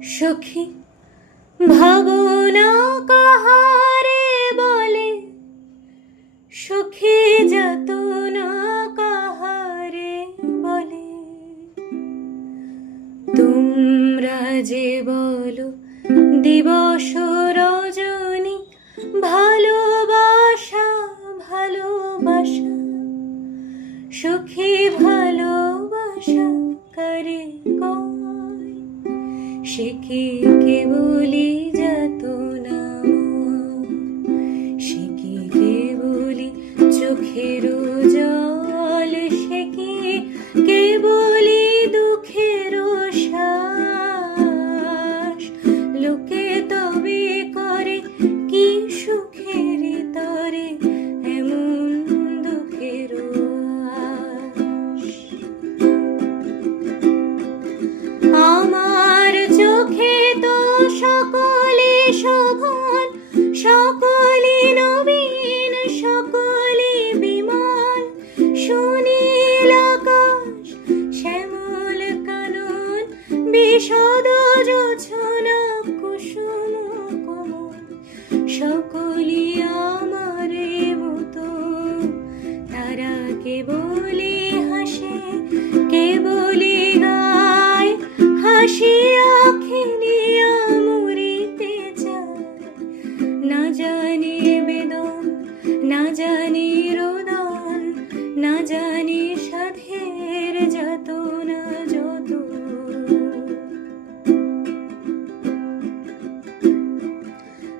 সখী ভাবনা কাহারে বলে, সখী যাতনা কাহারে বলে। তোমরা যে বলো দিবস রজনী, ভালোবাসা ভালোবাসা, সখী ভালোবাসা কারে কয়? সে কি কেবলি যাতনা, সে কি কেবলি চোখের জল, সে কি কেবলি দুঃখের শ্বাস। লোকে তবে করে কি সুখের তরে এমন দুঃখের আশ। আমার চোখে তো সকলে শোভন, সকলে নবীন, সকলে বিমান। সুনীল আকাশ, শ্যামল কানন, বিশদ জোছনা, কুসুম কোমল, সকলি আমারে মতো। তারা কেবলি হাসে, কেবলি গায়, হাসিয়া খেলিয়া মরিতে চায়। না জানি বেদন, না জানি রোদন, না জানি সাধের যাতনা যত।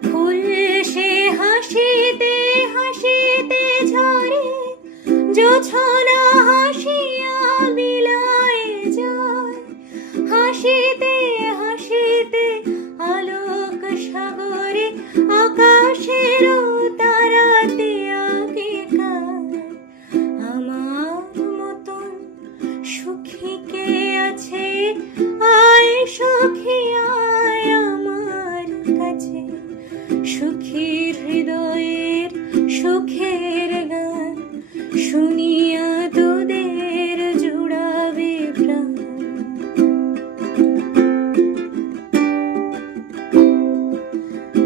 ফুল সে হাসিতে হাসিতে ঝরে, জোছনা হাসিয়া বিলায় যায়। হাসিতে হাসিতে আলোক সাগরে, আকাশের তারাতে আগে কায়। আমার মতন সুখী কে আছে? আয় সখী আয় আমার কাছে। সুখীর হৃদয়ের সুখের গান শুনিয়া তোদের জুড়াবে প্রাণ।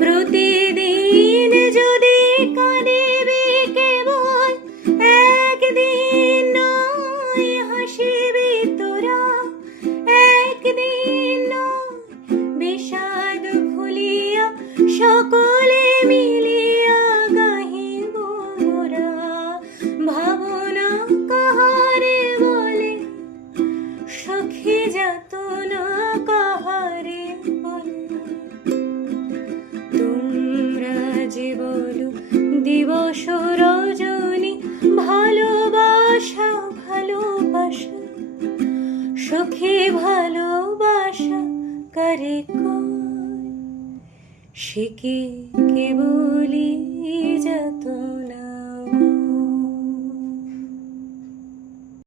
প্রতিদিন যদি কাঁদিবি কেবল, একদিন নয় হাসিবি তোরা। একদিন নয় বিষাদ ভুলিয়া, সকলে মিলিয়া গাহিব মোরা। ভাবনা কাহারে বলে, সখী যাতনা কাহারে বলে। তোমরা যে বলো দিবস রজনী, ভালোবাসা ভালোবাসা, সখী ভালোবাসা কারে কয়? সে কি কেবলি যাতনা।